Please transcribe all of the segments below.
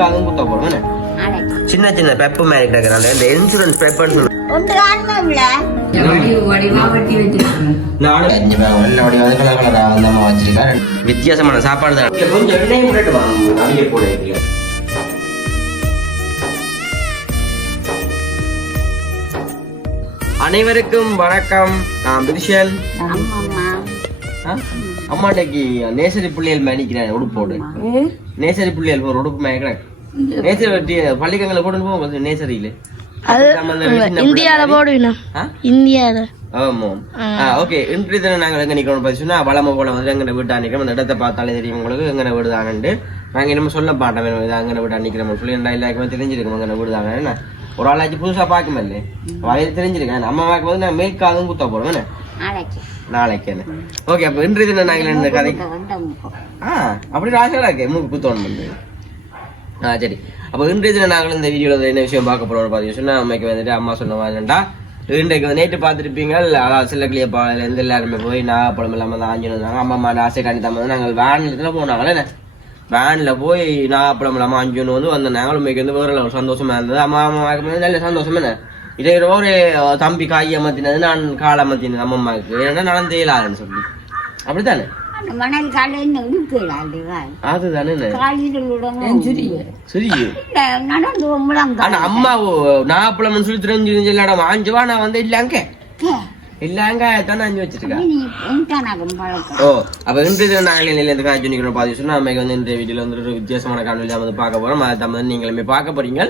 நான் குத்த போறோம்? சின்ன சின்ன பெப்பு மாதிரி கிடக்குறாங்க இந்த இன்சூரன்ஸ் வித்தியாசமான சாப்பாடு தான் அனைவருக்கும் வணக்கம் நான் அம்மாட்டைக்கு நேசரி புள்ளியல் மணிக்கிறேன் உடுப்போடு நேசரி புள்ளியல் ஒரு உடுப்பு மயக்கிறேன் நேசரி வெட்டி பள்ளிக்கங்களை போட்டு போகும் நேசரியில. அது இந்தியால போடுவீங்க இந்தியால. ஆமா ஓகே. இன்றைய தினம் நாங்கள் எங்க பார்த்து வளம போல வந்து எங்க வீட்டா நிக்கிறோம் அந்த இடத்தை பார்த்தாலே தெரியும் உங்களுக்கு எங்க வீடு தானண்டு நாங்க என்னமோ சொல்ல வேணும். இது அங்கே வீட்டா நிக்கிறோம் சொல்லி ரெண்டா எல்லாருக்குமே தெரிஞ்சிருக்கோம் எங்க வீடு தாங்க என்ன? ஒரு ஆளாச்சும் புதுசா பார்க்க இல்லை வயது தெரிஞ்சிருக்கேன் நம்ம வந்து நான் மேற்காதும் குத்த என்ன? நாளைக்கு என்ன ஓகே அப்ப இன்றைய தினம் நாங்கள் இந்த கதை வந்த முப்போம் ஆ அப்படி ராசடா இருக்கே மூக்கு குத்தோணும் வந்து ஆ சரி அப்போ இன்றைய தினம் நாங்கள் இந்த வீடியோவில் என்ன விஷயம் பார்க்க போறோம் பார்த்தீங்கன்னா சொன்னா அம்மைக்கு வந்துட்டு அம்மா சொன்ன மாதிரிடா இன்றைக்கு வந்து நேற்று பார்த்துருப்பீங்க அதாவது சில்லக்கிளிய பாலையிலேருந்து எல்லாருமே போய் நாகப்பழம் இல்லாமல் வந்து ஆஞ்சு வந்தாங்க அம்மா அம்மா ஆசை காணித்தாம வந்து நாங்கள் வேனில் போனாங்களே என்ன வேனில் போய் நாகப்பழம் இல்லாமல் அஞ்சுன்னு வந்து வந்த நாங்களும் இன்னைக்கு வந்து வேற ஒரு சந்தோஷமா இருந்தது அம்மா அம்மா வந்து நல்ல சந்தோஷம் என்ன இதே ஒரு தம்பி காய் அமர்த்தினது நான் கால் அமர்த்தினது அம்மா அம்மாவுக்கு ஏன்னா நடந்தே இல்லாதுன்னு சொல்லி. அப்படித்தானே? மணல் காலையில் அதுதானே ஆனா அம்மா நாப்பழம்னு சொல்லி தெரிஞ்சு இல்லாட ஆஞ்சுவா நான் வந்து இல்லங்க இல்லங்க தானே அஞ்சு வச்சிருக்கேன். ஓ அப்ப இன்றைய நாங்கள் நிலையில இருந்து காய்ச்சி நிக்கிறோம் பாதி சொன்னா அம்மைக்கு வந்து இந்த வீடியோல வந்து ஒரு வித்தியாசமான காணொலி வந்து பார்க்க போறோம். அதை தான் வந்து நீங்களுமே பார்க்க போறீங்க.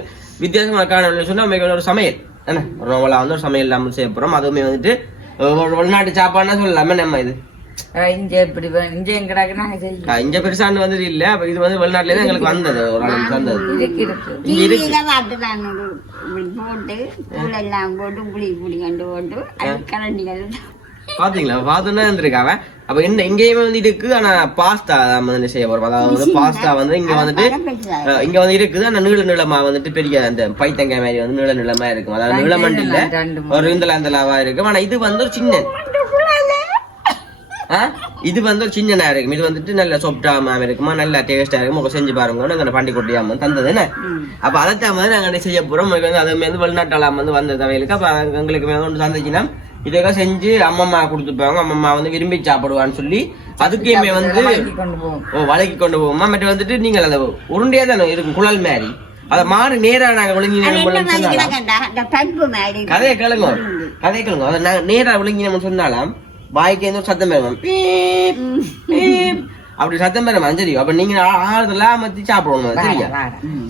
வித்தியாசமான காணொலி சொன்னா அம்மைக்கு வந்து ஒரு சமையல். என்ன? ஒரு நோவலா வந்து ஒரு சமையல் இல்லாமல் செய்ய போறோம். அதுவுமே வந்துட்டு ஒரு வெளிநாட்டு சாப்பாடுனா சொல்லலாமே நம்ம இது. இங்க இப்படி இங்க எங்கடாக்கு நாங்க செய்யும் ஆஹ் இங்க பெருசாண்டு வந்து இல்ல. அப்ப இது வந்து வெளிநாட்டுல இருந்து எங்களுக்கு வந்தது. ஒரு அளவுக்கு வந்தது. போட்டு தூளெல்லாம் போட்டு புளி புளி கண்டு போட்டு அது கரண்டிகள் பாத்தீங்களா? பார்த்தோன்னா இருந்திருக்காவ. அப்ப என்ன இங்கேயுமே வந்து இருக்கு ஆனா பாஸ்தா வந்து செய்ய போறோம். அதாவது பாஸ்தா வந்து இங்க வந்துட்டு இங்க வந்து இருக்குது. ஆனா நீள நீளமா வந்துட்டு பெரிய அந்த பைத்தங்காய் மாதிரி வந்து நீள நீளமா இருக்கும். அதாவது நீளமண்டு இல்ல ஒரு இந்தலாந்தலாவா இருக்கும். ஆனா இது வந்து ஒரு சின்ன? இது வந்து ஒரு சின்ன நேரம் இருக்கும். இது வந்துட்டு நல்ல சொப்டாம இருக்குமா? நல்ல டேஸ்டா இருக்கும்? உங்களுக்கு செஞ்சு பாருங்க. நாங்க பண்டி கொட்டியாம தந்தது என்ன? அப்ப அதைத்தான் வந்து நாங்க செய்ய போறோம்? உங்களுக்கு வந்து அதுவுமே வந்து வந்து வந்த தவைகளுக்கு அப்ப எங்களுக்கு மேல ஒன்று சந்தைச்சுன்னா இதெல்லாம் செஞ்சு அம்மம்மா கொடுத்துருப்பாங்க அம்மம்மா வந்து விரும்பி சாப்பிடுவான்னு சொல்லி அதுக்குமே வந்து ஓ வளைக்கி கொண்டு போவோமா? மற்ற வந்துட்டு நீங்கள் அந்த உருண்டையா தானே இருக்கும் குழல் மாதிரி. அத மாறு நேரா நாங்க விழுங்கி சொன்னாலாம். அந்த பைப்பு மாதிரி. கதையை கேளுங்க. கதையை கேளுங்க. அதை நாங்க நேரா விழுங்கி நம்ம சொன்னாலாம் வாய்க்கு எந்த சத்தம் பெறுவோம் பீப், பீப். அப்படி சத்தம் பெறும் சரி அப்ப நீங்க ஆறுதலா மத்தி சாப்பிடணும் சரியா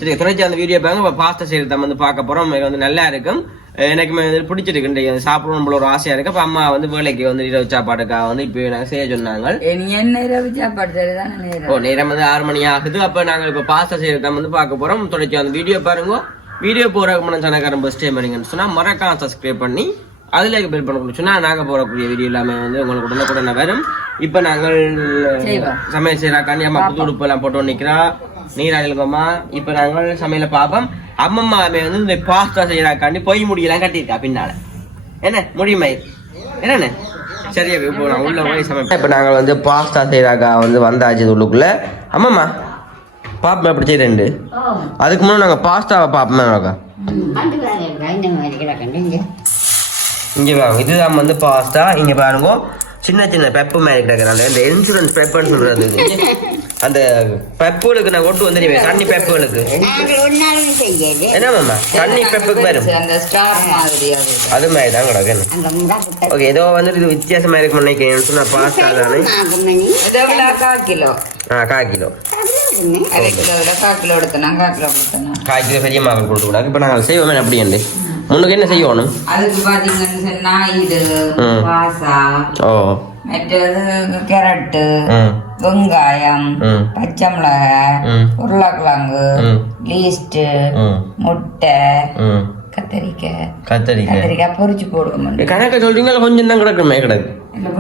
சரி தொடர்ச்சி அந்த வீடியோ பாருங்க. பாஸ்தா செய்யறத வந்து பார்க்க போறோம். வந்து நல்லா இருக்கும். எனக்கு வந்து பிடிச்சிருக்கு இன்றைக்கு. சாப்பிடணும் போல ஒரு ஆசையா இருக்கு. அப்ப அம்மா வந்து வேலைக்கு வந்து இரவு சாப்பாடுக்காக வந்து இப்போ நாங்க செய்ய சொன்னாங்க. என்ன இரவு சாப்பாடு ஓ நேரம் வந்து ஆறு மணி ஆகுது. அப்ப நாங்க இப்ப பாஸ்தா செய்யறத வந்து பார்க்க போறோம். தொடர்ச்சி அந்த வீடியோ பாருங்க. வீடியோ போற முன்ன சேனக்காரன் ஃபர்ஸ்ட் டைம் பண்ணீங்கன்னு சொன்னா மறக்காம சப்ஸ்கிரைப் பண்ணி அதுல பெல் பண்ண சொன்னா நாங்க போறக்கூடிய வீடியோ எல்லாமே வந்து உங்களுக்கு உடனுக்குடனே வரும். இப்ப நாங்கள். சமையல் செய்யறாக்காண்டி அம்மா புது உடுப்பு எல்லாம் போட்டு நிக்கிறா. நீராடிலுங்கம்மா இப்ப நாங்கள் சமையல பாப்போம் அம்மம்மா அம்மே வந்து இந்த பாஸ்தா செய்யறாக்காண்டி பொய் முடியெல்லாம் கட்டியிருக்கா பின்னால. என்ன? முடியுமா என்னண்ணே சரி இப்போ நான் உள்ள போய் சமைப்பேன். இப்போ நாங்கள் வந்து பாஸ்தா செய்யறாக்கா வந்து வந்தாச்சு உள்ளுக்குள்ள. அம்மாம்மா பாப்போம் எப்படி செய்யறேன் அதுக்கு முன்னாடி நாங்கள் பாஸ்தாவை பார்ப்போமே அக்கா இந்த மாதிரி கிடக்கண்டு இங்க பாருங்க இதுதான் வந்து பாஸ்தா. இங்கே பாருங்க சின்ன சின்ன பெப்பு மாதிரி கிடக்குறாங்க இந்த இன்சூரன்ஸ் பெப்புன்னு சொல்றது இது. அந்த பெப்புகளுக்கு நான் கொண்டு வந்துடுவேன் தண்ணி பெப்புகளுக்கு என்ன மாமா? தண்ணி பெப்புக்கு வரும். அந்த ஸ்டார் மாதிரி அது. மாதிரி தான் கிடக்கு. ஓகே ஏதோ வந்துட்டு இது வித்தியாசமா இருக்கும் நினைக்கிறேன் சொன்னா பாஸ்தா தானே. கால் ஆ கால் கிலோ. அரை கிலோ விட கால் கிலோ எடுத்தனா. கால் கிலோ கொடுத்தனா? கால் கிலோ பெரிய மகள் கொடுத்து விடாது இப்போ நாங்கள் செய்வோமே அப்படி உண்டு முன்னுக்கு என்ன செய்யணும்? அதுக்கு பாத்தீங்கன்னு சொன்னா இது. பாசா ஓ. மற்றது கேரட்டு வெங்காயம் பச்சை மிளகாய் உருளைக்கிழங்கு லீஸ்ட் முட்டை கத்தரிக்காய். கத்தரிக்காய். கத்திரிக்காய் பொரிச்சு போடுவோம் கணக்க சொல்றீங்களா? கொஞ்சம் தான் கிடக்குமே கிடக்கு. இல்லை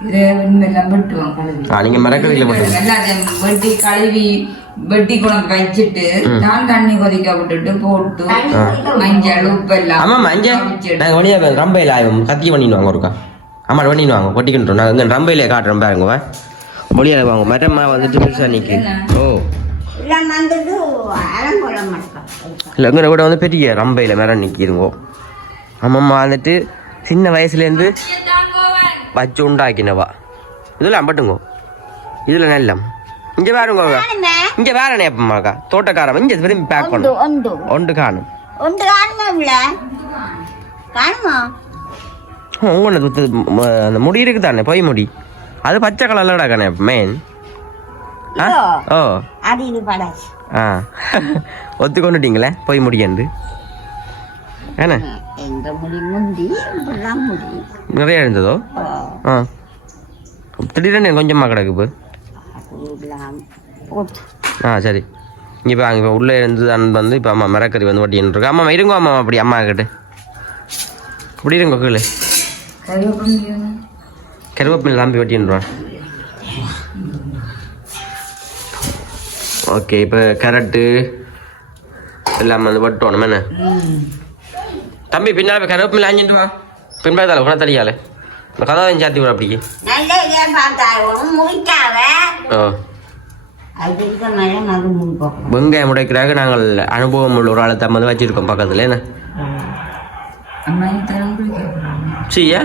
இது வெட்டுவோம் எல்லாத்தையும் வெட்டி கழுவி வெட்டி கொண்டு வச்சுட்டு தான் தண்ணி கொதிக்க விட்டுட்டு போட்டு மஞ்சள் உப்பு எல்லாம் ஆமா மஞ்ச அவிச்சிட்டு. நாங்க வழியா ரம்பையில் ஆகும் கத்தி பண்ணிடுவாங்க ஒருக்கா. ஆமா பண்ணின்னு வாங்க கொட்டிக்கிட்டு நாங்கள் இங்கே ரம்பையிலே காட்டுறோம் பாருங்க வா. மொழியால் வாங்க மரம்மா வந்துட்டு பெருசாக நிற்கு ஓ. இல்லை எங்களை விட வந்து பெரிய ரம்பையில் மரம் நிற்கிருங்கோ அம்மம்மா வந்துட்டு சின்ன வயசுலேருந்து வச்சு உண்டாக்கினவா. இதில் அம்பட்டுங்கோ இதில் நெல்லம். இங்கே பாருங்க இங்கே வேற நேப்பம்மாக்கா தோட்டக்காரன். இங்கே திரும்பி பேக் பண்ணும் ஒன்று காணும். உண்டு காணுமா இல்ல காணுமா? உங்களை அந்த முடி இருக்கு தானே பொய் முடி. அது பச்சை கலர்லடா கண்ணே மேன் ஓ. அது இது படாச்சு ஆ. ஒத்துக்கொண்டுட்டீங்களே பொய் முடி இப்படிலாம் முடி? நிறைய இருந்ததோ ஆ. திடீர்னு கொஞ்சமாக கிடக்கு இப்போ. ஆ சரி. இங்கே இப்போ அங்கே உள்ளே இருந்து அண்ணன் வந்து இப்போ அம்மா மரக்கறி வந்து வட்டின்னு இருக்கு. அம்மா இருங்க அம்மா அப்படி அம்மா கிட்ட. இப்படி இருங்க கீழே. கருவேப்பிலை நம்பி வட்டின்றான் ஓகே இப்போ கேரட்டு எல்லாம் வந்து வட்டணும் என்ன? தம்பி பின்னால் போய் கருவேப்பிலை அஞ்சிட்டு வா. பின்பாத்தால உன இந்த கதவை சாத்தி விட முடிக்காத ஓ அது இருக்க மாதிரி அது முடிப்போம் வெங்காயம் உடைக்கிறாக நாங்கள் அனுபவம் உள்ள ஒரு ஆளை வந்து வச்சிருக்கோம் பக்கத்தில் என்ன? சரியா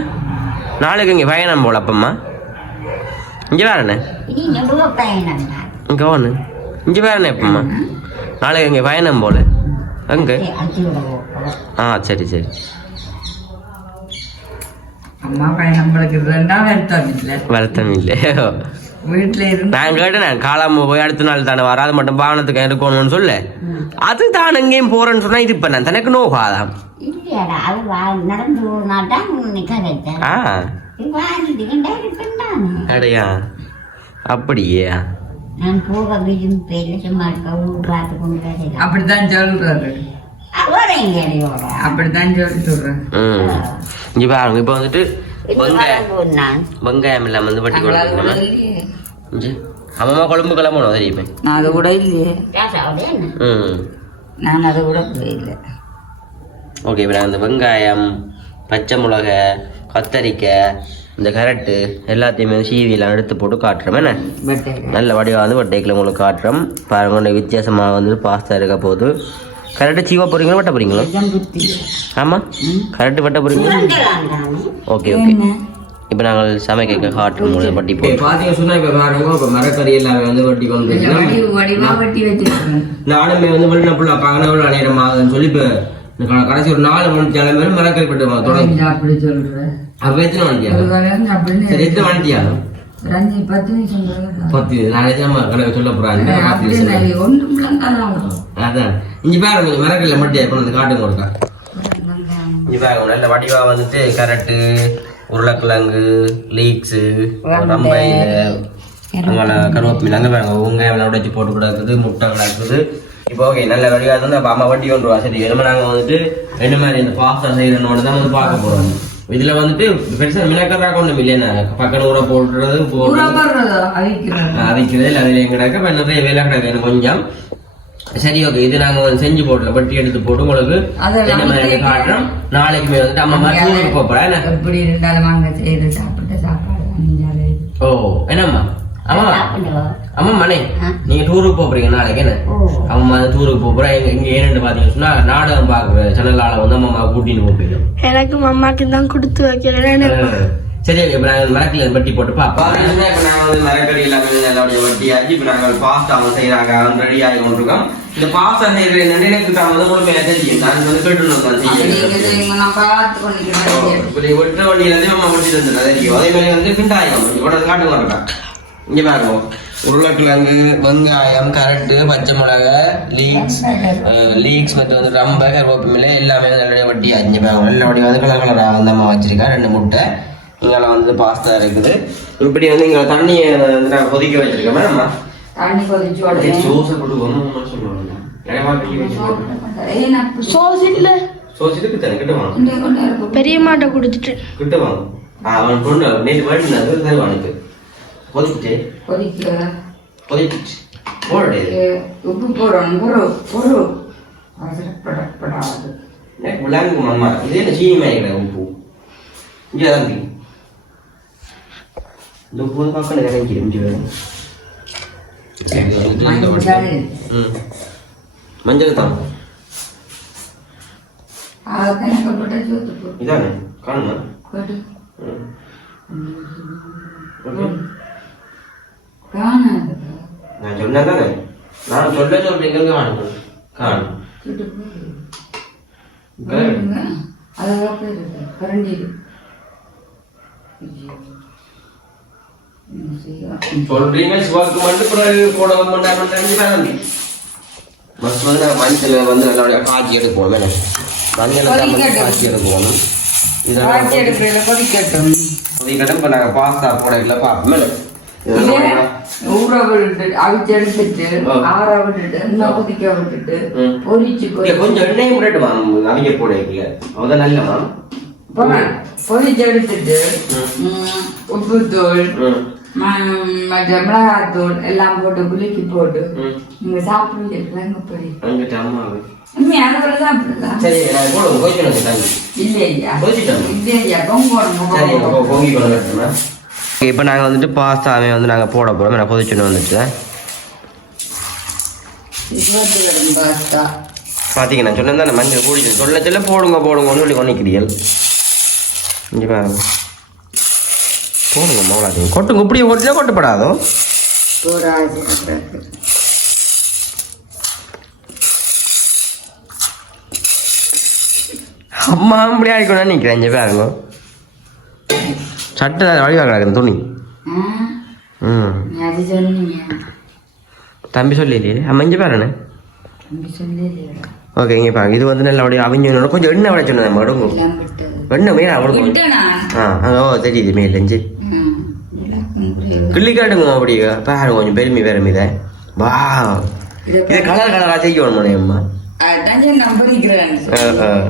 நாளைக்கு இங்கே பயணம் போல அப்பம்மா. இங்கே வேறண்ணே தான். இங்கே ஒன்று இங்கே வேறண்ணே அப்பம்மா? நாளைக்கு இங்கே பயணம் போல. விடுவோம் ஆ சரி சரி. வருத்தம் இல்லை நான் கேட்டேன் காலாம போய் அடுத்த நாள் தானே வர அது மட்டும் பாவனத்துக்கு இருக்கணும்னு சொல்ல. அது தான் எங்கேயும் போறேன்னு சொன்னா இது பண்ண தனக்கு இருப்பேன் அடையா அப்படியே? நான் போக விரும்பி சும்மா பார்த்து கொண்டு அப்படித்தான் சொல்றாரு. அப்படித்தான் சொல்லி சொல்றேன் ம். இங்க பாருங்க இப்போ வந்துட்டு வெங்காயம் வெங்காயம் எல்லாம் வந்து கொடுக்கணும்? இஞ்சி? அம்மா குழம்பு கிளம்பணும் தெரியுமே நான் அது கூட இல்லையே. ம். நான் அது கூட போயில்லை ஓகே இப்போ இந்த வெங்காயம் பச்சை மிளகை கத்தரிக்காய் இந்த கரட்டு எல்லாத்தையுமே சீவியெல்லாம் எடுத்து போட்டு காட்டுறோம் என்ன? நல்ல வடிவாக வந்து வட்டைக்கில் உங்களுக்கு காட்டுறோம். பாருங்க இந்த வித்தியாசமாக வந்து பாஸ்தா இருக்க போது. கரெக்டாக சீவா போகிறீங்களா வெட்ட போகிறீங்களா ஆமாம் கரெக்டு வெட்ட போகிறீங்களா ஓகே ஓகே. இப்போ நாங்கள் சமைக்க உங்களுக்கு வட்டி போட்டு பார்த்தீங்க சொன்னால் இப்போ பாருங்க இப்போ மரக்கறி எல்லாமே வந்து வட்டி கொண்டு நானுமே வந்து வெளில ஃபுல்லாக பகனவில் நேரம் ஆகுதுன்னு சொல்லி இப்போ கடைசி ஒரு நாலு மணி கிளம்பி மரக்கறி பட்டு தொடங்கி அப்படி சொல்றேன் அப்போ எத்தனை அப்படின்னு சரி எத்தனை அஞ்சு பத்து நம்ம கணக்கு சொல்ல விளங்காதான் அதான். இங்க பாருங்க கொஞ்சம் மரக்கல்ல மட்டும் கொண்டு வந்து காட்டுங்க ஒருக்கா இங்க பாருங்க நல்ல வடிவா வந்துட்டு கரட்டு உருளைக்கிழங்கு லீக்ஸு அங்கே கருவேப்பிலை அங்கே பாருங்க வெங்காயம் உடைச்சி போட்டு கூட இருக்குது முட்டை இருக்குது. இப்போ ஓகே நல்ல வடிவா இருந்து அப்போ அம்மா வட்டி கொண்டு வா சரி வெறும நாங்கள் வந்துட்டு ரெண்டு மாதிரி இந்த பாஸ்தா செய்யறனோட தான் வந்து பார்க்க போறோம். இதுல வந்துட்டு பெருசா மினக்கராக ஒன்றும் இல்லையா பக்கம் ஊற போடுறது போடுறது அரைக்கிறது இல்லை அதில் கிடக்க நிறைய வேலை கிடக்கு கொஞ்சம். சரி ஓகே இது நாங்கள் வந்து செஞ்சு போடல வட்டி எடுத்து போட்டு உங்களுக்கு அதெல்லாம் என்ன மாதிரி காட்டுறோம்? நாளைக்குமே வந்துட்டு அம்மா மாதிரி ஊருக்கு எப்படி இருந்தாலும் அங்க செய்து சாப்பிட்டு சாப்பாடு நீங்களே ஓ என்னம்மா? அம்மா அம்மா மணி. நீங்க டூருக்கு போறீங்க நாளைக்கு என்ன? அம்மா டூருக்கு போறேன் இங்க இங்க ஏன்னு பாத்தீங்கன்னா சொன்னா நாடகம் பாக்குற சேனலால வந்து அம்மா கூட்டின்னு போப்பீங்க எனக்கும் அம்மாக்கு தான் கொடுத்து வைக்கிறேன் சரி இப்ப நாங்க மரக்கல வட்டி போட்டு பாப்பா இப்ப நாங்க வந்து மரக்கறி எல்லாமே நல்லபடியா வட்டி ஆச்சு இப்ப நாங்க பாஸ்தா வந்து செய்யறாங்க ரெடி ஆகி கொண்டிருக்கோம். இந்த பாஸ்தா செய்யற நினைவுக்கு தான் வந்து உங்களுக்கு தெரியும் நான் வந்து கேட்டு தான் செய்யறேன் நான் பார்த்து பண்ணிக்கிறேன் இப்படி ஒற்றை வண்டியில இருந்து நம்ம ஒட்டி தந்துடும் தெரியும் அதே மாதிரி வந்து பிண்டாயம் இவ்வளோ காட்டுங்க இருக்கா இங்க பாருங்க. உருளைக்கிழங்கு வெங்காயம் கரட்டு பச்சை மிளகா லீக்ஸ் லீக்ஸ் மற்றும் வந்து ரம்ப கருவேப்பிலை எல்லாமே நல்லபடியாக வட்டி அஞ்சு பாருங்க. நல்லபடியாக வந்து கலர் கலராக வந்து அம்மா வச்சிருக்கா. ரெண்டு முட்டை. இங்கெல்லாம் வந்து பாஸ்தா இருக்குது. இப்படி வந்து இங்கே தண்ணியை கொதிக்க வச்சிருக்கோம் நம்ம தண்ணி கொதிச்சு சோசை போட்டு ஒன்று பெரியம்மாட்ட கொடுத்துட்டு. கிட்ட வாங்க அவன் பொண்ணு நேற்று வாடினது தருவானுக்கு கொதிச்சுட்டு கொதிக்க கொதிச்சு போடு உப்பு போடணும் பொறு பொறு அவசரப்படப்படாது எனக்கு விளாங்குமா அம்மா இது என்ன சீனி மாதிரி உப்பு? இங்கே தான் இந்த உப்பு பக்கம் மஞ்சள் தான். இதானே? காணுமா? நான் சொன்னேன் தானே? நான் சொல்ல சொல்றீங்க காணும்? காணும் சொல்றீங்க சிவாக்கு மட்டும் போட மாட்டாங்க மஸ்ட் வந்து நான் மஞ்சள் வந்து நல்லபடியா காய்ச்சி எடுப்போம். மேலே மஞ்சள் காய்ச்சி எடுப்போம். காய்ச்சி இதெல்லாம் எடுக்கிறத கொதிக்கட்டும். கொதிக்கட்டும். இப்போ நாங்கள் பாஸ்தா போட இல்லை. பா மேலே ஊற விட்டுட்டு அவிச்சு எடுத்துட்டு ஆ. ஆற விட்டுட்டு இன்னும் கொதிக்க விட்டுட்டு. பொரிச்சு கொஞ்சம் எண்ணெயும் முன்னாடி வாங்க அவிங்க போட வைக்கல அவதான் நல்லமா போறேன். பொரிச்சு எடுத்துட்டு உப்புத்தூள் மற்ற மிளகாத்தூள் எல்லாம் போட்டு குலுக்கி போட்டு ம். நீங்க சாப்பிடுவீங்க பொடி அங்கிட்ட அம்மா உண்மையா அதுக்குள்ள சாப்பிடலாம் சரி நான் போடுவோம் கொஞ்சம் தண்ணி இல்லையா? கொதிச்சிட்டோம். இல்லையா? பொங்கணும் சரி பொங்கி கொண்டு வரட்டுமா? இப்போ நாங்கள் வந்துட்டு பாஸ்தாவே வந்து நாங்கள் போட போகிறோம் நான் கொதிச்சுன்னு வந்துட்டு பாஸ்தா. பார்த்தீங்க நான் சொன்னேன் தானே மஞ்சள் கூடிச்சு சொல்ல சொல்ல போடுங்க போடுங்கன்னு சொல்லி கொண்டிக்கிறீர்கள் இங்கே பாருங்க. போடுங்க மௌலாதீங்க கொட்டுங்க இப்படி கொட்டினா கொட்டப்படாதோ அம்மா அப்படி ஆகிக்கணும் நினைக்கிறேன் இங்கே பாருங்க. சட்டை வழிவாக கிடக்குது துணி. ம். தம்பி சொல்லிடுறீ அம்மா இங்கே பாருண்ணே. ஓகே இங்கே பாருங்க. இது வந்து நல்லபடியாக அவிஞ்சோட கொஞ்சம் எண்ணெய் விட சொன்னேன் மடுங்க எல்லாம் விட்டது. எண்ணெய் மேலே ஆ ஆ, ஓ தெரியுது மேலே இருந்து ம், விளக்கம் புரியுது. கிள்ளி காட்டுங்க அப்படி பாருங்க கொஞ்சம் பெருமை பெருமை இதை. வா இதை கலர் கலராக செய்யணும் அம்மா.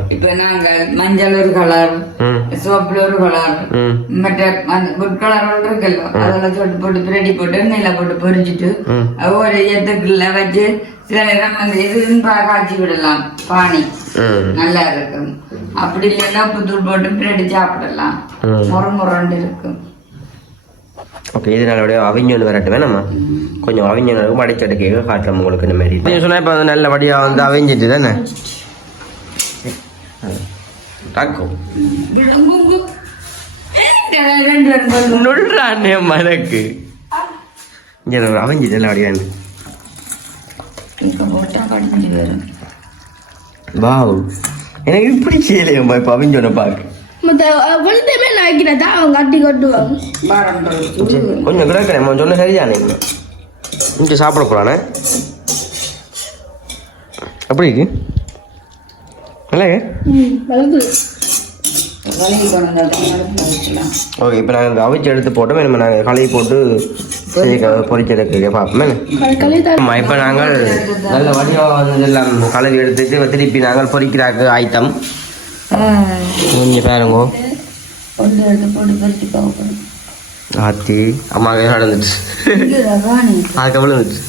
இப்ப நாங்கள் மஞ்சள் ஒரு கலர் சோப்புல ஒரு கலர் மற்ற குட் கலர் இருக்குல்ல அதெல்லாம் சொட்டு போட்டு ரெடி போட்டு எண்ணெயில போட்டு பொரிச்சிட்டு ம். ஒரு எத்துக்குள்ள வச்சு சில நேரம் அந்த இது காய்ச்சி விடலாம் பானி. ம். நல்லா இருக்கும். அப்படி இல்லைன்னா புத்தூள் போட்டு பிரெடி சாப்பிடலாம். முறை முரண்டு இருக்கும். ஓகே இது நல்லபடியாக அவிஞ்சொன்று வரட்டு வேணாம்மா கொஞ்சம் அவிஞ்சொன்று இருக்கும். அடிச்சடுக்க காட்டுறோம் உங்களுக்கு இந்த மாதிரி நீங்கள் சொன்னால் இப்போ வந்து நல்லபடியாக வந்து அவிஞ்சிட்டு தானே? கொண்டு நுள்ளானே மனக்கு இங்கே அவிஞ்சிட்டு நல்லபடியாக வாவ். எனக்கு இப்படி செய்யலையம்மா இப்போ அவிஞ்சொன்னை பார்க்க மத்த வெளுத்தமே நான் வைக்கிறதா அவங்க கட்டி கொட்டுவாங்க கொஞ்சம் கிடக்கிறேன். சொன்ன சரியானே இங்கே? சாப்பிட போகலானே எப்படி இருக்கு. ஓகே இப்போ நாங்கள் அவிச்சு எடுத்து போட்டோம். நம்ம நாங்கள் கழுவி போட்டு பொறிச்செடுக்க பார்ப்போமே. களி இப்போ நாங்கள் நல்ல வடிவாக வந்து எல்லாம் கழுவி எடுத்துட்டு திருப்பி நாங்கள் பொறிக்கிறாக்கு ஆயத்தம் இங்கே பாருங்க. ஆத்தி அம்மா நடந்துச்சு இதுதா காணி அதுக்கு விழுந்துச்சு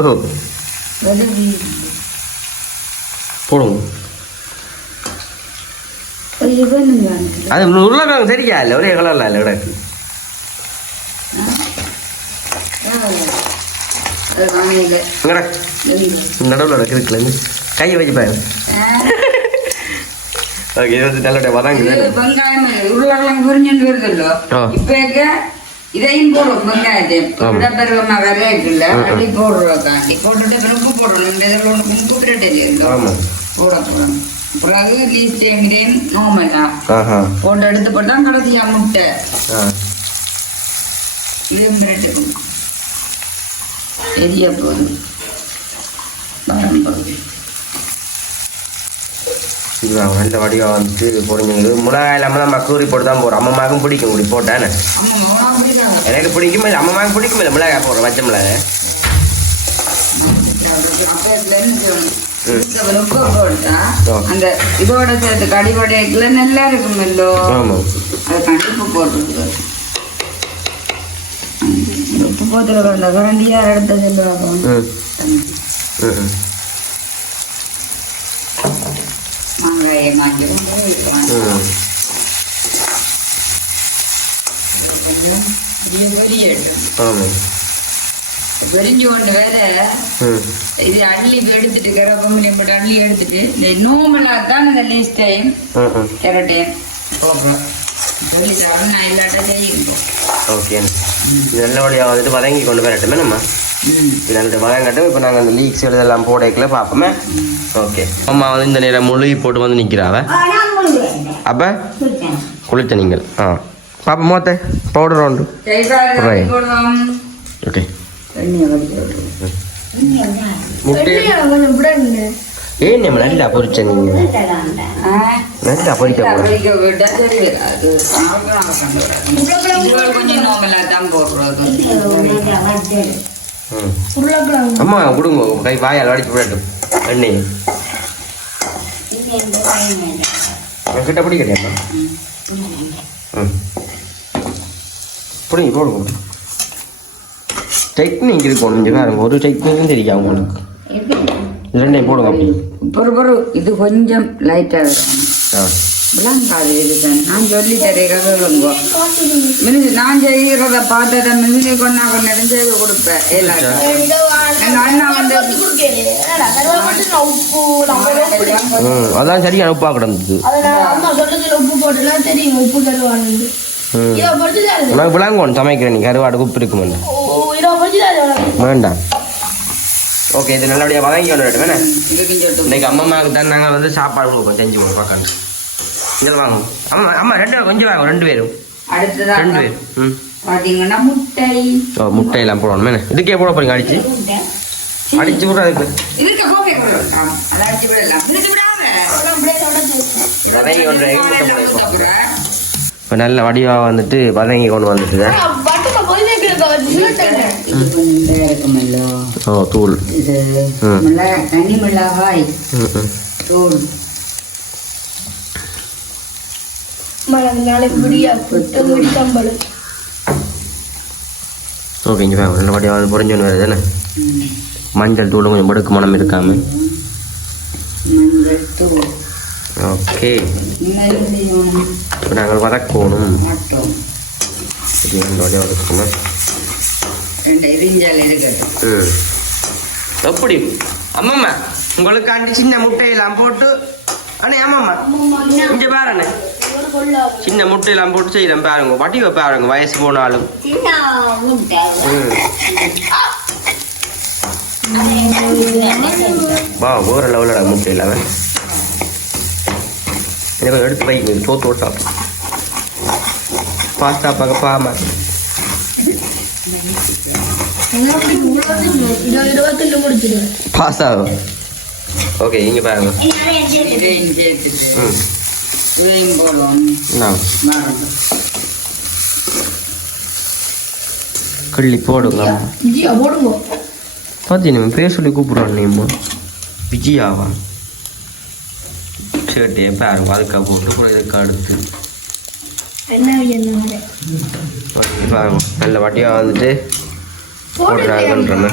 ஓ. வலி போடுங்க. அது உருளைக்கிழங்கு சரியா இல்லை ஒரே கலரில் இல்லை கிடக்கு நடுவில் இருக்குதுல கையை வச்சு பாரு. ஓகே இது வந்து நல்ல வராங்க வெங்காயம் உருளைக்கிழங்கு புரிஞ்சுட்டு வருதல்லோ. இப்ப இதையும் போடும் வெங்காயத்தை ஆமா. விடப்பெருவமா வர இருக்குல்ல அப்படி போடுறோம் காண்டி போட்டுட்டு உப்பு ஒன்று உப்பு போட்டுட்டு போட போடணும் பிறகு லீஸ் டைம் டைம் நோமலா ஆஹா போட்டு எடுத்து போட்டா கடைசியா முட்டை ஆ இது மிரட்டு பெரிய போதும் இதுதான் நல்ல வடிவாக வந்துட்டு பொறிஞ்சுங்க மிளகாய் இல்லாமல் தான் மக்கூரி போட்டு தான் போகிறோம் அம்மாவுக்கும் பிடிக்கும் இப்படி போட்டேன் அம்மா மௌனா பிடிக்காது எனக்கு பிடிக்கும் இல்லை அம்மாவுக்கு பிடிக்கும் இல்லை மிளகாய் போடுறோம் பச்சை மிளகாய். இதுல போட்டா. அந்த இதோட சேர்த்து கடிவடைக்குள்ள நல்லா இருக்கும் இல்லோ. அது கண்டிப்பு போட்டுருக்கு உப்பு போத்துல கரண்டியா எடுத்த சொல்லுவாங்க ம் ம் ம் மாங்காயை மாற்றி கொண்டு வைக்கலாம் ம். கொஞ்சம் ஆமாம் வெறிஞ்சு கொண்டு வேற இது அள்ளி எடுத்துட்டு கரப்பம்பு போட்டு அள்ளி எடுத்துட்டு இந்த நோமலா தான் இந்த நெக்ஸ்ட் டைம். ம் ம் கேரட்டேன் போடுறோம் நான் இல்லாட்டா செய்யுங்க ஓகே. நல்லபடியாக வந்துட்டு வதங்கி கொண்டு வரட்டுமே நம்ம? இது நல்லது வதங்கட்டும் இப்போ நாங்கள் அந்த லீக்ஸ் இதெல்லாம் போடைக்கல பார்ப்போமே. ஓகே அம்மா வந்து இந்த நேரம் முழுகி போட்டு வந்து நிற்கிறாவ அப்போ? குளித்த நீங்கள். ஆ. பாப்பா மோத்த. பவுடர் உண்டு. ஓகே முட்டை. ஏன் நம்ம நல்லா பொரிக்க போகிறோம் தான் உருளைக்கிழங்கு. அம்மா கொடுங்க. கை வாயால் வடிச்சு விடட்டும் எண்ணெய் கிட்ட பிடிக்கிறேன் ம். பிடிங்க போடுங்க. டெக்னிக் இருக்கும் இங்கே பாருங்க ஒரு டெக்னிக்கும் தெரியும் உங்களுக்கு? இது ரெண்டையும் போடுங்க அப்படி. பொறு பொறு. இது கொஞ்சம் லைட்டா வரும். ஆ. விளங்காது இதுதான் நான் சொல்லி சொல்லுங்க மினிஞ்சு நான் செய்கிறத பார்த்தத மினிஞ்சு கொண்டா கொண்டு செய்து கொடுப்பேன் எல்லாரும் எங்க அண்ணா வந்து ம் அதான் சரியான கிடந்தது உப்பு போட்டுனா தெரியும் உப்பு கருவானு ம் இதை பொறிச்சுதான் உனக்கு விளாங்கணும் சமைக்கிறேன் நீ கருவாடு உப்பு பொறிச்சுதான் வேண்டாம் ஓகே இது நல்லபடியாக வதங்கி வந்துடட்டும் வேணே இது கொஞ்சம் இன்னைக்கு அம்மாவுக்கு தான் நாங்கள் வந்து சாப்பாடு கொடுப்போம் செஞ்சு கொடுப்போம் பார்க்கணும் இங்கே வாங்க அம்மா அம்மா ரெண்டு பேரும் கொஞ்சம் வாங்க ரெண்டு பேரும். ரெண்டு அடுத்ததாக பேர் ம் முட்டை. ஓ முட்டையெல்லாம் போடணும் என்ன? இதுக்கே போட போறீங்க அடிச்சு? அடிச்சு கூட அதுக்கு. இதுக்கு கோபி கொடுக்கலாம் அதை அடிச்சு விடலாம் இதுக்கு விடாம. வதங்கி கொண்டு வாங்க, முட்டை முட்டை போடுவோம். போடுறேன். இப்போ நல்ல வடிவாக வந்துட்டு வதங்கி கொண்டு வந்துட்டு ஓ தூள். தனி மிளகாய். தூள். புட்டு முடி கம்பளு ஓகே இங்கே வாங்க நல்ல வடிவாக பொறிஞ்சு வருது ம். மஞ்சள் தூளும் கொஞ்சம் முடுக்கு மனம் இருக்காம. ஓகே. இப்போ நாங்கள் வதக்கணும். மாட்டோம் இது நல்ல வடிவாக வதக்கணும் எப்படி? அம்மம்மா உங்களுக்காண்டி சின்ன முட்டையெல்லாம் போட்டு அண்ணே ஆமாம்மா இங்கே பாருண்ணே. சின்ன முட்டையெல்லாம் போட்டு செய்கிறேன் பாருங்க. வடிவை பாருங்க வயசு போனாலும். வா வேற லெவலோட முட்டை இல்லாம. எனக்கு எடுத்து வைங்க சோத்தோடு சாப்பிட்டு பாஸ்தா பார்க்க பாமா. பாஸ்தா. ஓகே இங்கே பாருங்க. ம். இதையும் போடுவோம் கிள்ளி போடுங்க. விஜயா. போடுங்க. பேர் சொல்லி கூப்பிடுவான் நீம்மா. விஜயாவா? சரி பாருங்க அதுக்காக போட்டு அப்புறம் இதுக்கு அடுத்து. நல்ல வட்டியாக வந்துட்டு போடுறாங்கன்றமே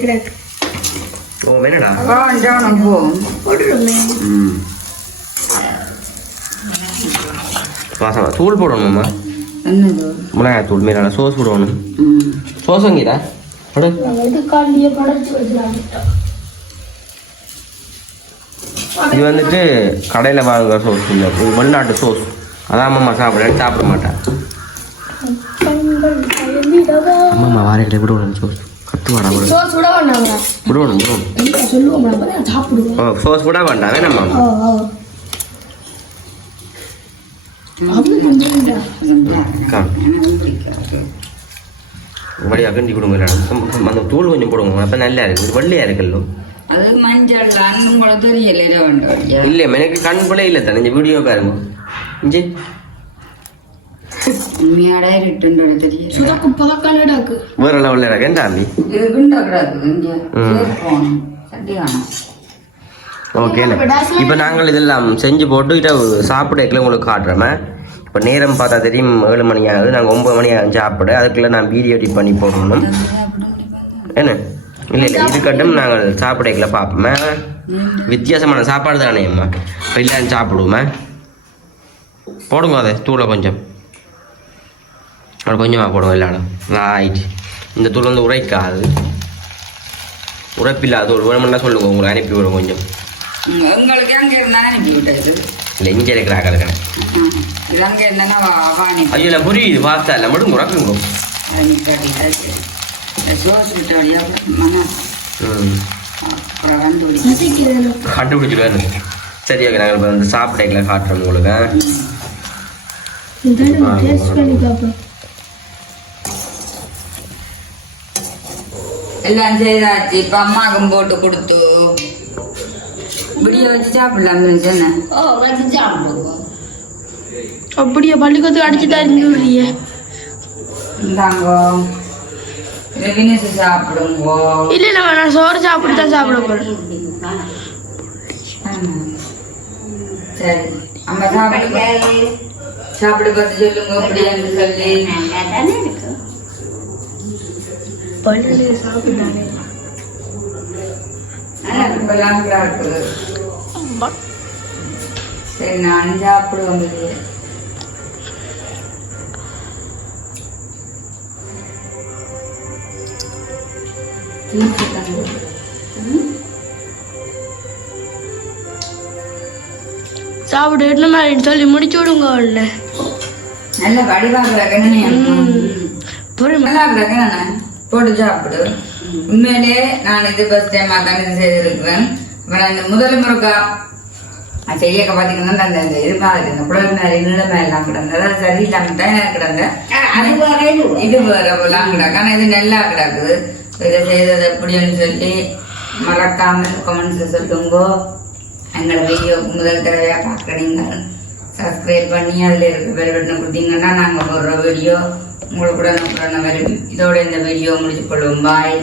கணக்கு என்னடா வாசம் தூள் போடணுமா மிளகாய் தூள் மேலே சோஸ் போடணும். சோஸ் வாங்கிடா இது வந்துட்டு கடையில் வாங்குற சோஸ் இல்லை. வெளிநாட்டு சோஸ் அதான் அம்மா சாப்பிட்றேன் சாப்பிட மாட்டேன் அம்மா வாரையில விடணும் சோஸ் கத்து வாடா விட சோஸ் விட வேண்டாங்க விடணும் விடணும் என்ன சொல்லுவோம் நம்ம சாப்பிடுவோம் ஓ சோஸ் கூட பண்ணுறீங்களா அக்கா. வழியாக கண்டி கொடுங்க அந்த தூள் கொஞ்சம் போடுங்க அப்போ நல்லா இருக்கு. வெள்ளையா இருக்குல்ல. அது மஞ்சள் உங்களுக்கு தெரியல இட வேண்டாம் இல்லை எனக்கு கண் பிள்ளை இல்லை தானே. இந்த வீடியோ பாருங்க. இஞ்சி உண்மையாடா இருட்டுன்றோட தெரியல சுதக்கு பதக்காலடாக்கு வேற லெவலில் இருக்கு என்ன தம்பி இது குண்டா கிடக்கு இங்க ம். சேர்ப்போம் சட்டியானம் ஓகே இப்போ நாங்கள் இதெல்லாம் செஞ்சு போட்டு இதை சாப்பிடக்குள்ள உங்களுக்கு காட்டுறோமே இப்போ நேரம் பார்த்தா தெரியும் ஏழு மணி ஆகுது நாங்கள் ஒன்பது மணி ஆகும் சாப்பிட அதுக்குள்ளே நான் வீடியோ எடிட் பண்ணி போடணும் என்ன இல்லை இல்லை இருக்கட்டும் நாங்கள் சாப்பிடக்குள்ள பார்ப்போமே வித்தியாசமான சாப்பாடு தானே அம்மா இப்போ இல்லை சாப்பிடுவோமே போடுங்க அதை தூளை கொஞ்சம் அது கொஞ்சமாக போடுவோம் எல்லாரும் ரைட் இந்த தூள் வந்து உரைக்காது உரைப்பில்லாத ஒரு வேணுமெண்டா சொல்லுங்க உங்களை அனுப்பி விடுங்க கொஞ்சம் ம், உங்களுக்கு அங்க இருந்தா அனுப்பி விட்டது. இல்லை இங்கே இருக்கிற ஆக்கள் இது அங்க ஐயோ இல்லை புரியுது பார்த்தா இல்லை மட்டும் உறக்குங்க கண்டுபிடிச்சிடுவேன். சரி ஓகே நாங்கள் இப்போ வந்து சாப்பிடைக்கில் காட்டுறோம் உங்களுக்கு இதான் டேஸ்ட் பண்ணி பார்ப்போம் எல்லாம் செய்தாச்சு இப்ப அம்மாக்கும் போட்டு கொடுத்து. விடிய வச்சு சாப்பிடலாம் சொன்னேன். ஓ வந்து சாப்பிடுவோம். அப்படியே பள்ளிக்கூடத்துக்கு அடிச்சு தான் இருந்துடுறியே இந்தாங்கோ சாப்பிடுங்கோ. இல்லை இல்லை நான் சோறு சாப்பிட்டு தான் சாப்பிட போறேன். ஆமா. சரி அம்மா சாப்பிடு சாப்பிடு பார்த்து சொல்லுங்க அப்படின்னு சொல்லி. பள்ளி சாப்பிடானே சரி நான் சாப்பிடுவேன். சாப்பிட்டு என்ன மாதிரி சொல்லி முடிச்சு விடுங்க உடனே நல்ல வடிவா கிடக்குன்னு பொறுமை. நல்லா போட்டு சாப்பிடு. உண்மையிலே நான் இது ஃபர்ஸ்ட் டைம் தான் இது செய்திருக்கிறேன். அப்புறம் இந்த முதல் முருக்கா செய்யக்க பார்த்தீங்கன்னா அந்த இந்த இது மாதிரி இந்த குடல் மாதிரி நீளமே எல்லாம் கிடந்தது. அது சரியில்லாம தான் எனக்கு கிடந்த. அது வேற இது. இது வேற எல்லாம் கிடக்கு. ஆனா இது நல்லா கிடக்குது. இதை செய்தது எப்படின்னு சொல்லி மறக்காம கமெண்ட்ஸ் சொல்லுங்கோ. எங்களோட வீடியோ முதல் தடவையா பார்க்குறீங்க. சப்ஸ்கிரைப் பண்ணி அதில் இருக்க பெல் பட்டன் கொடுத்தீங்கன்னா நாங்கள் போடுற வீடியோ உங்களுக்கு கூட வரும் இதோட இந்த வீடியோ முடிச்சு கொள்வோம். பாய்